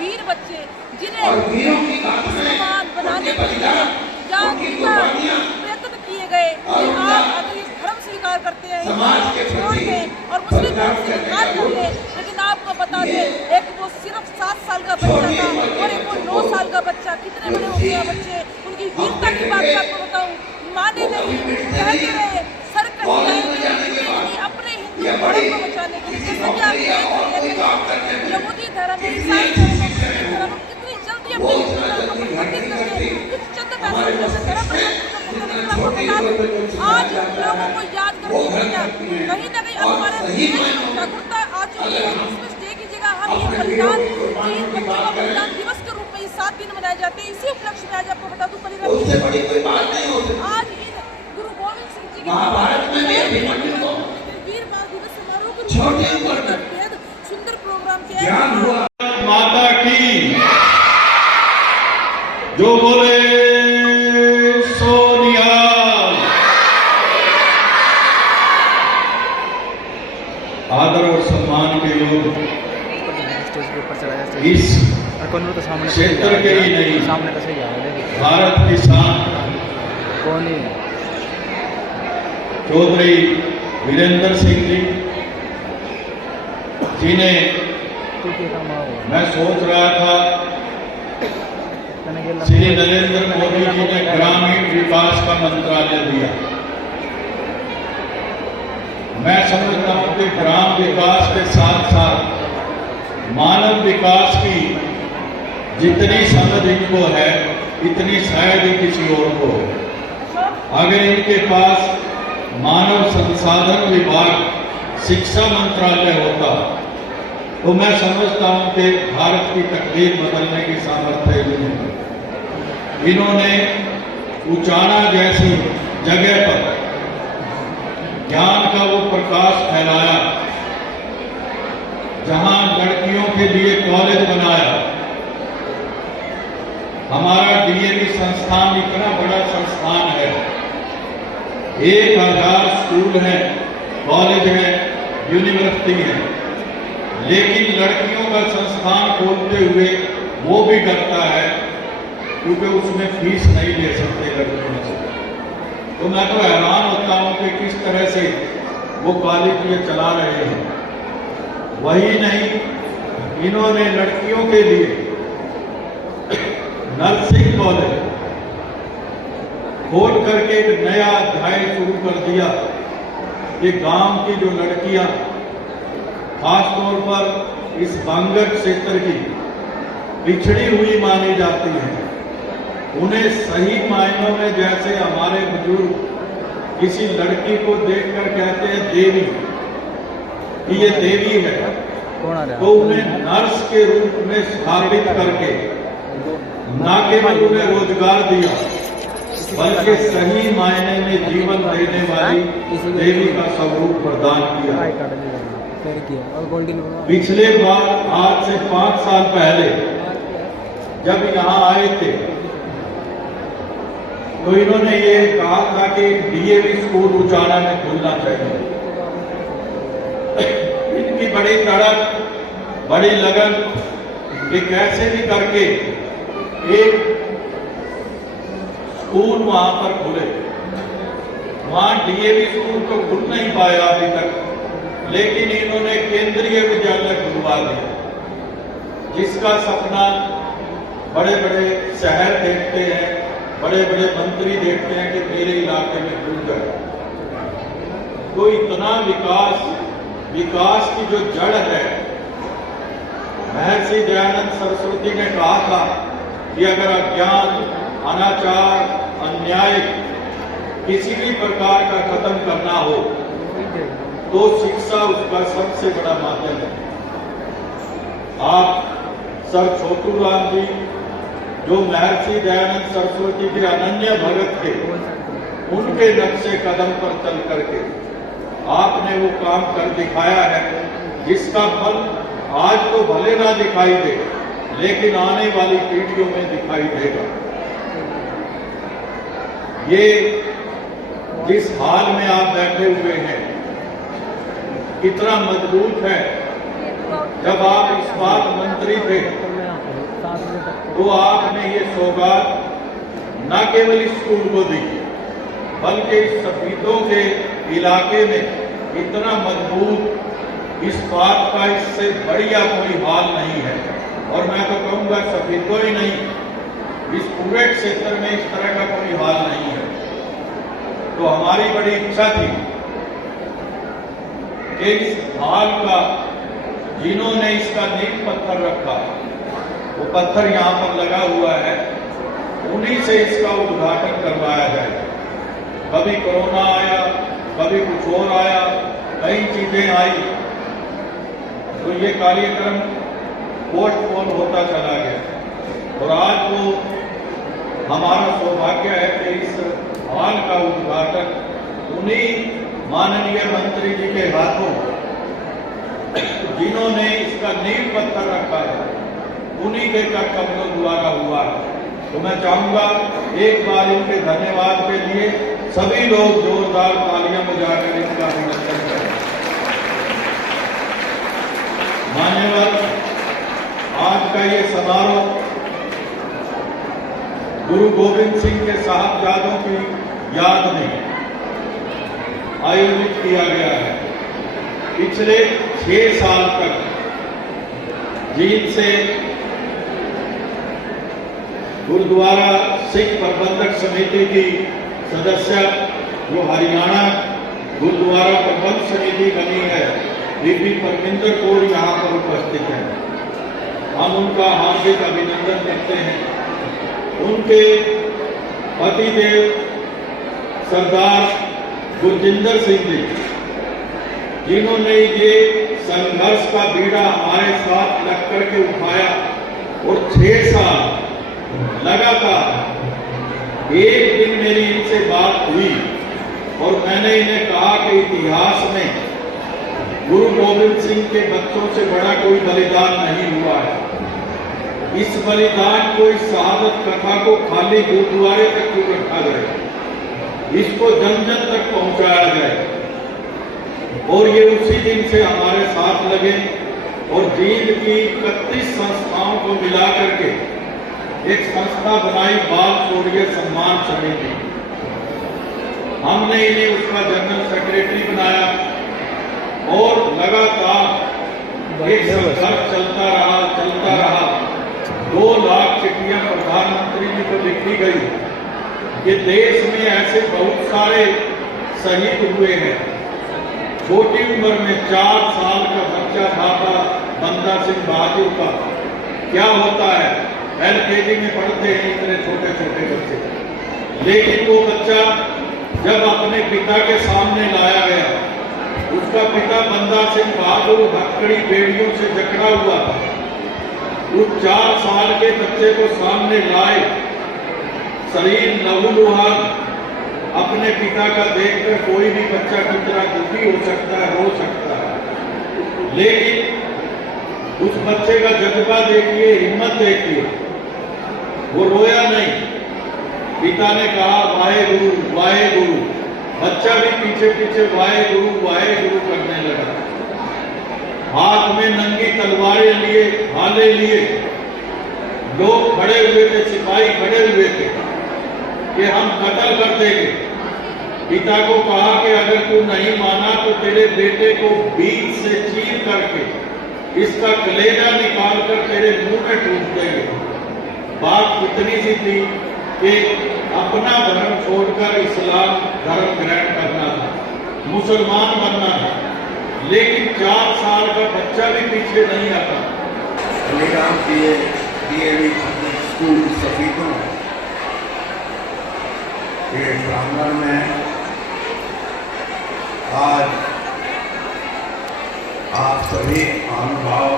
वीर बच्चे जिन्हें मुसलमान बनाने के लिए प्रयत्न किए गए, आप अगर ये धर्म स्वीकार करते हैं छोड़ दें और मुस्लिम धर्म से इनकार कर ले, लेकिन आपको बता दें एक वो सिर्फ 7 साल का बच्चा था और एक वो 9 साल का बच्चा, कितने बड़े हो गए बच्चे, उनकी वीरता की बात आपको बताऊं, माने नहीं कहते रहे सर अपने हिंदू धर्म को बचाने के लिए। जैसे कि आप यहूदी धर्म है, ईसाई धर्म कितनी जल्दी अपने हिंदू धर्म को परिवर्तित करके कुछ चंद पैसों में धर्म आज लोगों को याद करके कहीं ना कहीं हमारे देश में जागरूकता आ चुकी है। इसमें देखिएगा हम ये बलिदान तीन बच्चों का बलिदान दिवस के रूप में 7 दिन मनाए जाते हैं। इसी उपलक्ष्य में आज आपको बता दूं परिवार आज इन गुरु गोविंद सिंह जी की वीर बाल दिवस समारोह को बेहद सुंदर प्रोग्राम किया है। माता की जो बोले सोनिया। आदर और सम्मान के लोग इस क्षेत्र के ही नहीं भारत की शान चौधरी वीरेंद्र सिंह जी जिन्हें मैं सोच रहा था श्री नरेंद्र मोदी जी ने ग्रामीण विकास का मंत्रालय दिया। मैं समझता हूं कि ग्राम विकास के साथ साथ मानव विकास की जितनी समझ इनको है इतनी शायद ही किसी और को है। अगर इनके पास मानव संसाधन विभाग शिक्षा मंत्रालय होता तो मैं समझता हूं कि भारत की तकदीर बदलने की सामर्थ्य इन्होंने उचाना जैसी जगह पर ज्ञान का वो प्रकाश फैलाया, जहां लड़कियों के लिए कॉलेज बनाया। हमारा डीएवी संस्थान इतना बड़ा संस्थान है, 1000 स्कूल हैं, कॉलेज हैं, यूनिवर्सिटी है, लेकिन लड़कियों का संस्थान खोलते हुए वो भी डरता है क्योंकि उसमें फीस नहीं ले सकते लड़कियों से। तो मैं तो हैरान होता हूं कि किस तरह से वो कॉलेज ये चला रहे हैं। वही नहीं, इन्होंने लड़कियों के लिए नर्सिंग कॉलेज खोल करके एक नया अध्याय शुरू कर दिया कि गांव की जो लड़कियां खासतौर पर इस बांगर क्षेत्र की पिछड़ी हुई मानी जाती हैं, उन्हें सही मायनों में जैसे हमारे बुजुर्ग किसी लड़की को देखकर कहते हैं देवी कि ये देवी है, तो उन्हें नर्स के रूप में स्थापित करके न केवल उन्हें रोजगार दिया बल्कि सही मायने में जीवन देने वाली देवी का स्वरूप प्रदान किया। पिछले बार आज से 5 साल पहले जब यहाँ आए थे तो इन्होंने ये कहा था कि डीएवी स्कूल उचाना में खुलना चाहिए। इनकी बड़ी तड़प, बड़ी लगन कि कैसे भी करके एक स्कूल वहां पर खुले। वहां डीएवी स्कूल तो खुल नहीं पाया अभी तक, लेकिन इन्होंने केंद्रीय विद्यालय खुलवा दिया, जिसका सपना बड़े बड़े शहर देखते हैं, बड़े बड़े मंत्री देखते हैं कि मेरे इलाके में खुल गए। तो इतना विकास की जो जड़ है, महर्षि दयानंद सरस्वती ने कहा था कि अगर अज्ञान, अनाचार, अन्याय किसी भी प्रकार का खत्म करना हो तो शिक्षा उसका सबसे बड़ा माध्यम है। आप सर छोटूराम जी जो महर्षि दयानंद सरस्वती के अनन्य भगत थे, उनके नक्शे कदम पर चल करके आपने वो काम कर दिखाया है, जिसका फल आज तो भले ना दिखाई दे लेकिन आने वाली पीढ़ियों में दिखाई देगा। ये जिस हाल में आप बैठे हुए हैं कितना मजबूत है। जब आप इस्पात मंत्री थे तो आपने ये सौगात न केवल इस स्कूल को दी, बल्कि इस सफीदों के इलाके में इतना मजबूत इस्पात का इससे बढ़िया कोई हाल नहीं है। और मैं तो कहूँगा सफीदों ही नहीं, इस पूरे क्षेत्र में इस तरह का कोई हाल नहीं है। तो हमारी बड़ी इच्छा थी कि इस हाल का जिन्होंने इसका नींव पत्थर रखा, वो पत्थर यहाँ पर लगा हुआ है, उन्हीं से इसका उद्घाटन करवाया जाए। कभी कोरोना आया, कभी कुछ और आया, कई चीजें आई, तो ये कार्यक्रम पोस्टपोन होता चला गया। और आज वो हमारा सौभाग्य है कि इस हाल का उद्घाटन उन्हीं माननीय मंत्री जी के हाथों, जिन्होंने इसका नींव पत्थर रखा है, उन्हीं के कर कमलों द्वारा हुआ है। तो मैं चाहूंगा एक बार इनके धन्यवाद के लिए सभी लोग जोरदार तालियां बजाकर इनका अभिनंदन करें। मान्यवर, आज का ये समारोह गुरु गोविंद सिंह के साहबजादों की याद में आयोजित किया गया है। पिछले 6 साल तक जींद से गुरुद्वारा सिख प्रबंधक समिति की सदस्य जो हरियाणा गुरुद्वारा प्रबंध समिति बनी है, बीबी परमिंदर कौर यहाँ पर उपस्थित है। हम उनका हार्दिक अभिनंदन करते हैं। उनके पतिदेव सरदार गुरजिंदर सिंह जी, जिन्होंने ये संघर्ष का बीड़ा हमारे साथ लग करके उठाया और 6 साल लगातार। एक दिन मेरी इनसे बात हुई और मैंने इन्हें कहा कि इतिहास में गुरु गोविंद सिंह के बच्चों से बड़ा कोई बलिदान नहीं हुआ है। इस बलिदान को, इस शहादत कथा को खाली गुरुद्वारे तक क्यों रखा जाए, इसको जन जन तक पहुंचाया जाए। और ये उसी दिन से हमारे साथ लगे और जींद की 31 संस्थाओं को मिला करके एक संस्था बनाई, बाल शौर्य सम्मान समिति। हमने इन्हें उसका जनरल सेक्रेटरी बनाया और लगातार एक संघर्ष चलता रहा। 2 लाख चिट्ठियां प्रधानमंत्री जी को लिखी गई कि देश में ऐसे बहुत सारे शहीद हुए हैं। छोटी उम्र में 4 साल का बच्चा था बंदा सिंह बहादुर का। क्या होता है, LKG में पढ़ते हैं इतने छोटे छोटे बच्चे, लेकिन वो बच्चा जब अपने पिता के सामने लाया गया, उसका पिता बंदा सिंह बहादुर हथकड़ी बेड़ियों से जकड़ा हुआ था। उस 4 साल के बच्चे को सामने लाए, शरीर लहूलुहान, अपने पिता का देखकर कोई भी बच्चा कितना दुखी हो सकता है, रो सकता है। लेकिन उस बच्चे का जज्बा देखिए, हिम्मत देखिए, वो रोया नहीं। पिता ने कहा वाहेगुरु वाहेगुरु, बच्चा भी पीछे पीछे वाहेगुरु वाहेगुरु करने लगा। हाथ में नंगी तलवारें लिए, भाले लिए लोग खड़े हुए थे, सिपाही खड़े हुए थे कि हम कत्ल कर देंगे। पिता को कहा कि अगर तू नहीं माना तो तेरे बेटे को बीच से चीर करके इसका कलेजा निकाल कर तेरे मुंह में ठूंस देंगे। बात कितनी सी थी कि अपना धर्म छोड़कर इस्लाम धर्म ग्रहण करना था, मुसलमान बनना था। लेकिन 4 साल का बच्चा भी पीछे नहीं आता। निगरान किए स्कूल सफीदों के प्रांगण में आज आप सभी महानुभाव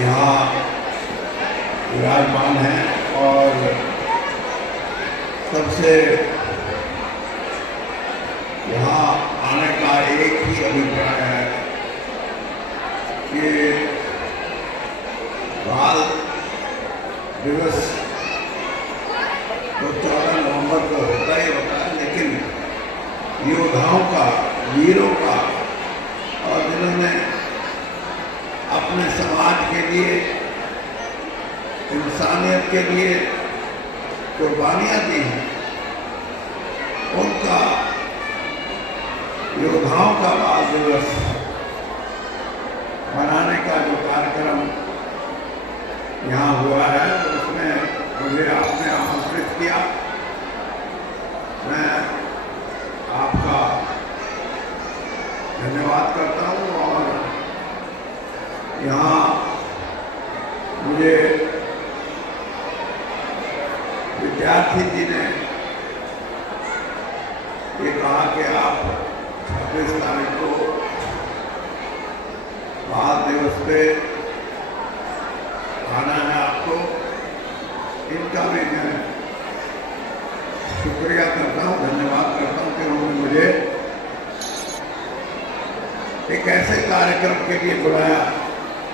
यहाँ विराजमान हैं और सबसे यहाँ आने का एक ही अभिप्राय है कि बाल दिवस तो 14 नवंबर को होता ही होता है, लेकिन योद्धाओं का वीरों का और जिन्होंने अपने समाज के लिए, इंसानियत के लिए कुर्बानियां दी हैं, उनका योद्धाओं का बाल दिवस मनाने का जो कार्यक्रम यहाँ हुआ है, उसमें मुझे आपने आमंत्रित किया। मैं आपका धन्यवाद करता हूँ और यहाँ मुझे विद्यार्थी जी ने ये कहा कि आप 26 तारीख को बाल दिवस पे आना है आपको। इनका भी मैं शुक्रिया करता हूँ, धन्यवाद करता हूँ कि उन्होंने मुझे एक ऐसे कार्यक्रम के लिए बुलाया